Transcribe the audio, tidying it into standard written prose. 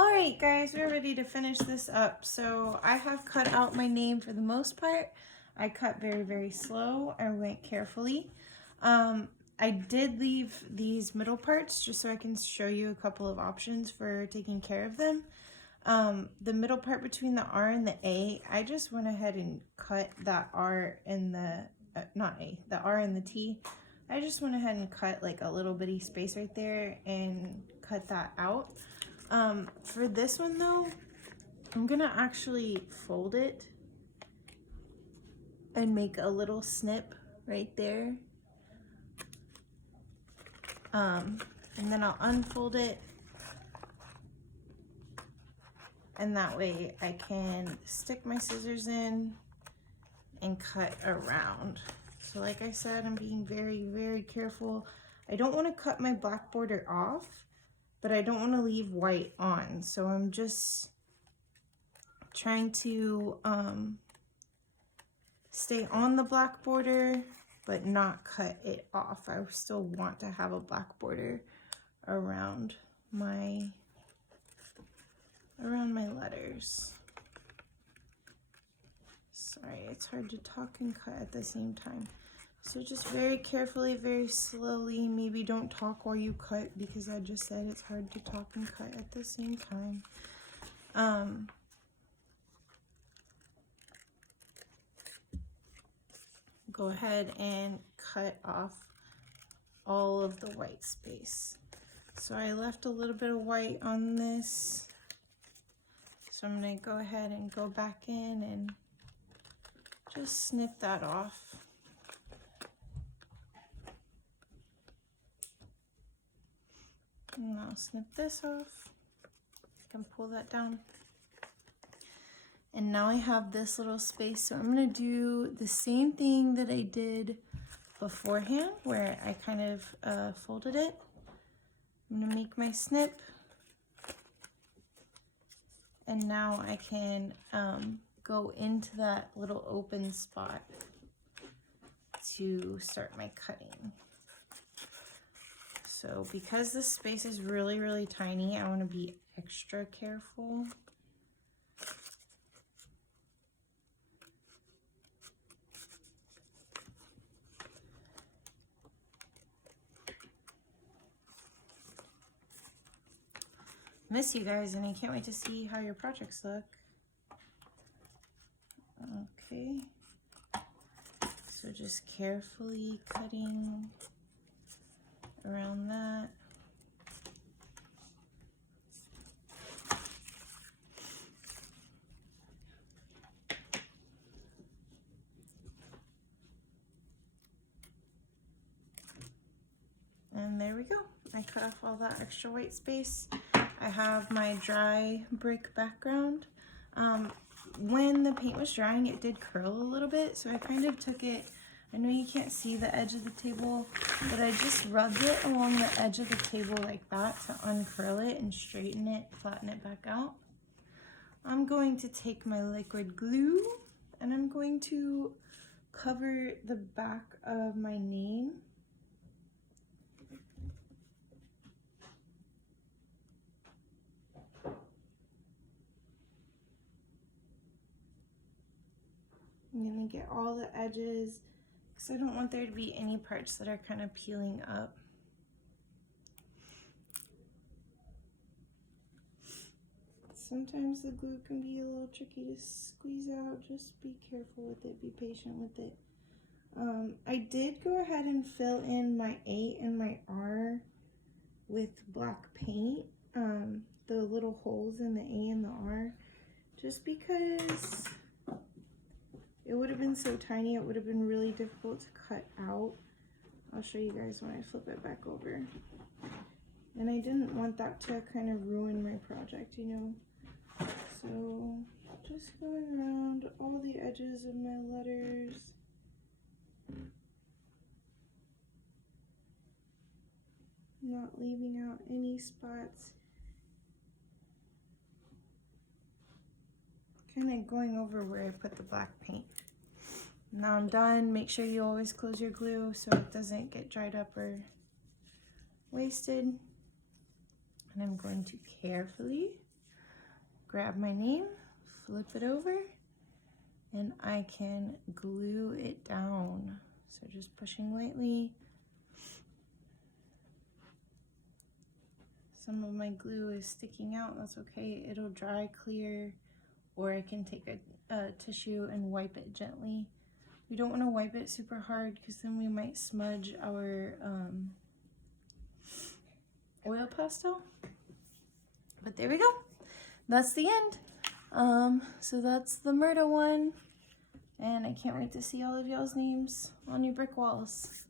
Alright guys, we're ready to finish this up. So I have cut out my name for the most part. I cut very slow. I went carefully. I did leave these middle parts just so I can show you a couple of options for taking care of them. The middle part between the R and the A, I just went ahead and cut that R and the, the R and the T. I just went ahead and cut like a little bitty space right there and cut that out. For this one though, I'm gonna actually fold it and make a little snip right there. And then I'll unfold it, and that way I can stick my scissors in and cut around. So like I said, I'm being very careful. I don't want to cut my black border off, but I don't want to leave white on. So I'm just trying to stay on the black border, but not cut it off. I still want to have a black border around my letters. Sorry, it's hard to talk and cut at the same time. So just very carefully, very slowly. Maybe don't talk while you cut, because I just said it's hard to talk and cut at the same time. Go ahead and cut off all of the white space. So I left a little bit of white on this. So I'm going to go ahead and go back in and just snip that off. And I'll snip this off. I can pull that down. And now I have this little space, so I'm going to do the same thing that I did beforehand, where I kind of folded it. I'm going to make my snip, and now I can go into that little open spot to start my cutting. So because this space is really tiny, I want to be extra careful. Miss you guys, and I can't wait to see how your projects look. Okay, so just carefully cutting around that. And there we go. I cut off all that extra white space. I have my dry brick background. When the paint was drying, it did curl a little bit, so I kind of took it, I know you can't see the edge of the table, but I just rubbed it along the edge of the table like that to uncurl it and straighten it, flatten it back out. I'm going to take my liquid glue and I'm going to cover the back of my name. I'm going to get all the edges, because I don't want there to be any parts that are kind of peeling up. Sometimes the glue can be a little tricky to squeeze out. Just be careful with it, be patient with it. I did go ahead and fill in my A and my R with black paint, the little holes in the A and the R, just because it would have been so tiny, it would have been really difficult to cut out. I'll show you guys when I flip it back over. And I didn't want that to kind of ruin my project, you know. So just going around all the edges of my letters. Not leaving out any spots. Kind of going over where I put the black paint. Now I'm done. Make sure you always close your glue so it doesn't get dried up or wasted. And I'm going to carefully grab my name, flip it over, and I can glue it down. So just pushing lightly. Some of my glue is sticking out, that's okay. It'll dry clear, or I can take a tissue and wipe it gently. We don't want to wipe it super hard because then we might smudge our oil pastel. But there we go. That's the end. So that's the Murda one. And I can't wait to see all of y'all's names on your brick walls.